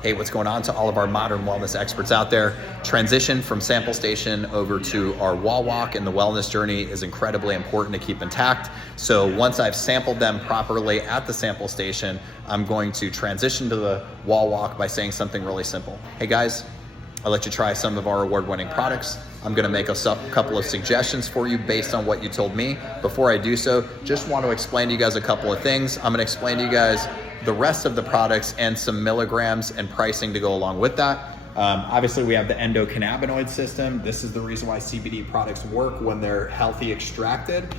Hey, what's going on to all of our modern wellness experts out there? Transition from sample station over to our wall walk and the wellness journey is incredibly important to keep intact. So once I've sampled them properly at the sample station, I'm going to transition to the wall walk by saying something really simple. Hey guys, I'll let you try some of our award-winning products. I'm gonna make a couple of suggestions for you based on what you told me. Before I do so, just want to explain to you guys a couple of things. I'm gonna explain to you guys the rest of the products and some milligrams and pricing to go along with that. Obviously we have the endocannabinoid system. This is the reason why CBD products work when they're healthy extracted.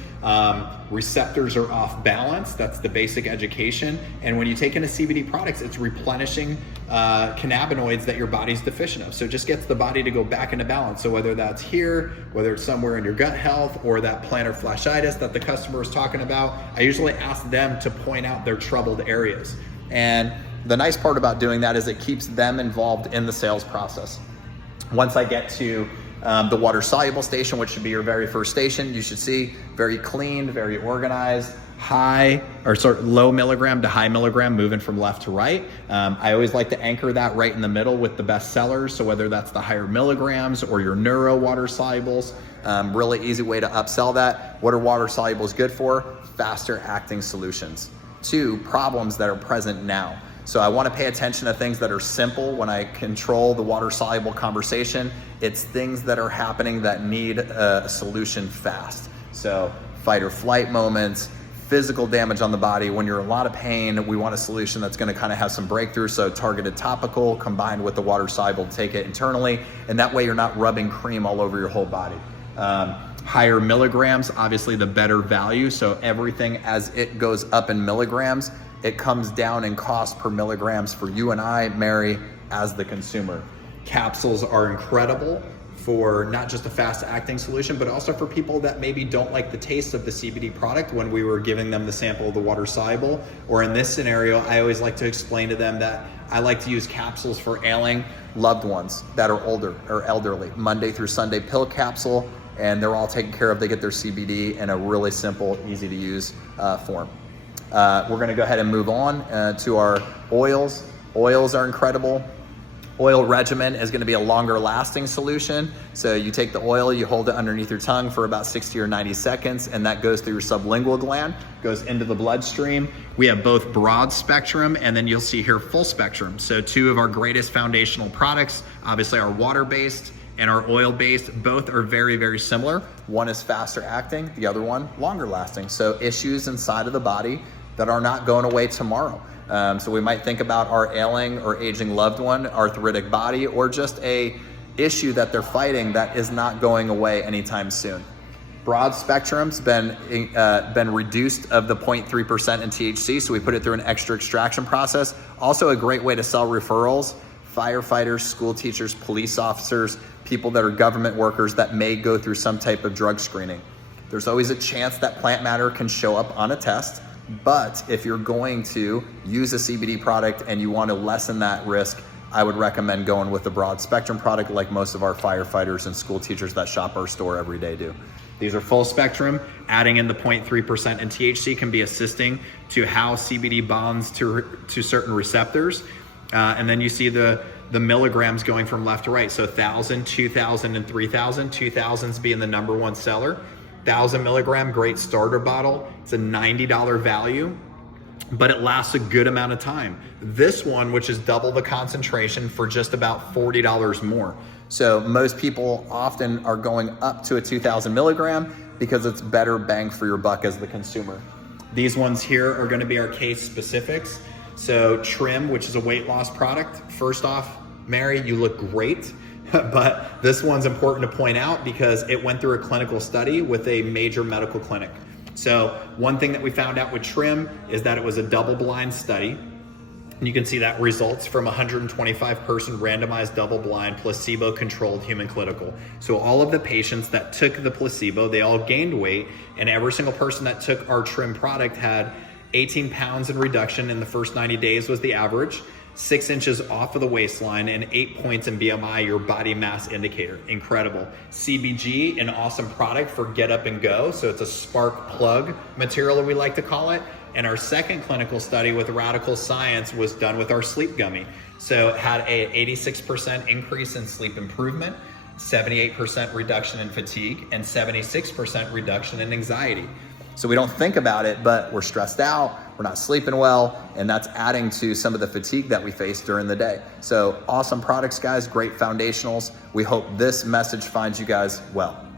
Receptors are off balance. That's the basic education. And when you take in a CBD products, it's replenishing cannabinoids that your body's deficient of. So it just gets the body to go back into balance. So whether that's here, whether it's somewhere in your gut health or that plantar fasciitis that the customer is talking about, I usually ask them to point out their troubled areas. And the nice part about doing that is it keeps them involved in the sales process. Once I get to the water soluble station, which should be your very first station, you should see very clean, very organized, low milligram to high milligram, moving from left to right. I always like to anchor that right in the middle with the best sellers. So whether that's the higher milligrams or your neuro water solubles, really easy way to upsell that. What are water solubles good for? Faster acting solutions to problems that are present now. So I want to pay attention to things that are simple when I control the water soluble conversation. It's things that are happening that need a solution fast. So fight or flight moments, physical damage on the body. When you're in a lot of pain, we want a solution that's going to kind of have some breakthrough. So targeted topical combined with the water soluble, take it internally. And that way you're not rubbing cream all over your whole body. Higher milligrams, obviously the better value. So everything as it goes up in milligrams, it comes down in cost per milligrams for you and I, Mary, as the consumer. Capsules are incredible for not just a fast acting solution, but also for people that maybe don't like the taste of the CBD product when we were giving them the sample of the water soluble. Or in this scenario, I always like to explain to them that I like to use capsules for ailing loved ones that are older or elderly. Monday through Sunday pill capsule, and they're all taken care of. They get their CBD in a really simple, easy to use form. We're gonna go ahead and move on to our oils. Oils are incredible. Oil regimen is gonna be a longer lasting solution. So you take the oil, you hold it underneath your tongue for about 60 or 90 seconds, and that goes through your sublingual gland, goes into the bloodstream. We have both broad spectrum, and then you'll see here full spectrum. So two of our greatest foundational products, obviously are water-based and our oil-based. Both are very, very similar. One is faster acting, the other one longer lasting. So issues inside of the body that are not going away tomorrow. So we might think about our ailing or aging loved one, arthritic body, or just a issue that they're fighting that is not going away anytime soon. Broad spectrum's been reduced of the 0.3% in THC, so we put it through an extra extraction process. Also a great way to sell referrals, firefighters, school teachers, police officers, people that are government workers that may go through some type of drug screening. There's always a chance that plant matter can show up on a test, but if you're going to use a CBD product and you want to lessen that risk, I would recommend going with the broad spectrum product like most of our firefighters and school teachers that shop our store every day do. These are full spectrum. Adding in the 0.3% in THC can be assisting to how CBD bonds to certain receptors. And then you see the milligrams going from left to right. So 1,000, 2,000, and 3,000. 2,000's being the number one seller. 1,000 milligram, great starter bottle. It's a $90 value, but it lasts a good amount of time. This one, which is double the concentration, for just about $40 more. So most people often are going up to a 2,000 milligram because it's better bang for your buck as the consumer. These ones here are gonna be our case specifics. So Trim, which is a weight loss product. First off, Mary, you look great. But this one's important to point out because it went through a clinical study with a major medical clinic. So one thing that we found out with Trim is that it was a double-blind study. And you can see that results from 125-person randomized double-blind placebo-controlled human clinical. So all of the patients that took the placebo, they all gained weight, and every single person that took our Trim product had 18 pounds in reduction in the first 90 days was the average. 6 inches off of the waistline, and 8 points in BMI, your body mass indicator. Incredible. CBG, an awesome product for get up and go. So it's a spark plug material, we like to call it. And our second clinical study with Radical Science was done with our sleep gummy. So it had a 86% increase in sleep improvement, 78% reduction in fatigue, and 76% reduction in anxiety. So we don't think about it, but we're stressed out, we're not sleeping well, and that's adding to some of the fatigue that we face during the day. So awesome products, guys, great foundationals. We hope this message finds you guys well.